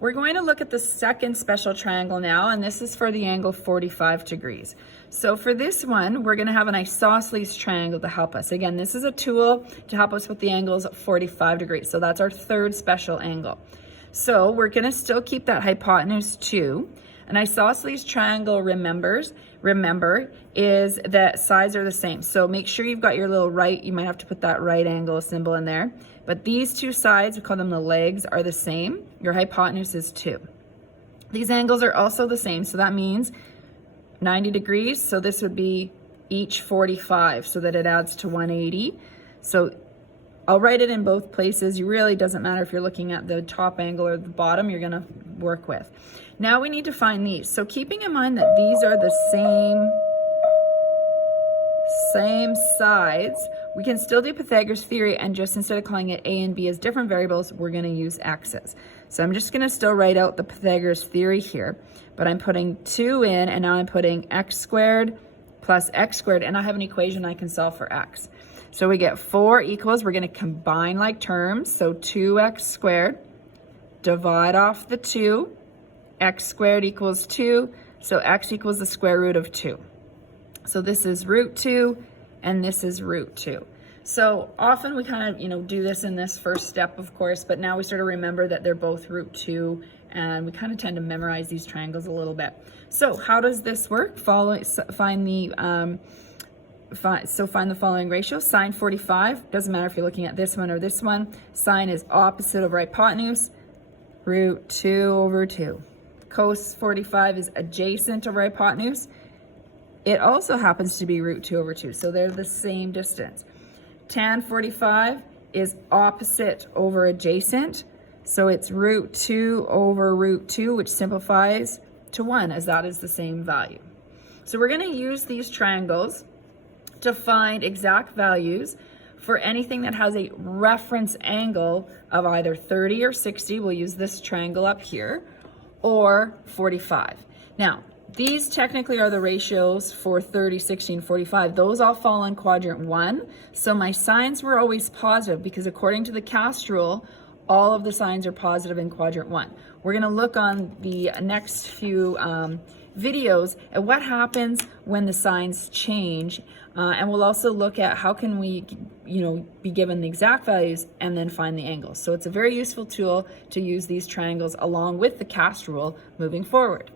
We're going to look at the second special triangle now, and this is for the angle 45 degrees. So for this one, we're going to have an isosceles triangle to help us. Again, this is a tool to help us with the angles 45 degrees. So that's our third special angle. So we're going to still keep that hypotenuse 2. An isosceles triangle, remember, is that sides are the same. So make sure you've got your little right, you might have to put that right angle symbol in there. But these two sides, we call them the legs, are the same. Your hypotenuse is 2. These angles are also the same, so that means 90 degrees. So this would be each 45, so that it adds to 180. So I'll write it in both places. It really doesn't matter if you're looking at the top angle or the bottom, you're gonna work with. Now we need to find these. So keeping in mind that these are the same sides, we can still do Pythagoras theory, and just instead of calling it a and b as different variables, we're going to use x's. So I'm just going to still write out the Pythagoras theory here, but I'm putting 2 in, and now I'm putting x squared plus x squared, and I have an equation I can solve for x. So we get 4 equals, we're going to combine like terms, so 2x squared, divide off the 2, x squared equals 2, so x equals the square root of 2. So this is root 2, and this is root 2. So often we kind of, do this in this first step, of course, but now we sort of remember that they're both root 2, and we kind of tend to memorize these triangles a little bit. So how does this work? Find the following ratio. Sine 45, doesn't matter if you're looking at this one or this one. Sine is opposite over hypotenuse, root 2 over 2. Cos 45 is adjacent over hypotenuse. It also happens to be root 2 over 2, so they're the same distance. Tan 45 is opposite over adjacent, so it's root 2 over root 2, which simplifies to 1, as that is the same value. So we're going to use these triangles to find exact values for anything that has a reference angle of either 30 or 60, we'll use this triangle up here, or 45. Now, these technically are the ratios for 30, 60, and 45. Those all fall in quadrant 1. So my signs were always positive because according to the cast rule, all of the signs are positive in quadrant 1. We're going to look on the next few videos at what happens when the signs change. And we'll also look at how can we, be given the exact values and then find the angles. So it's a very useful tool to use these triangles along with the cast rule moving forward.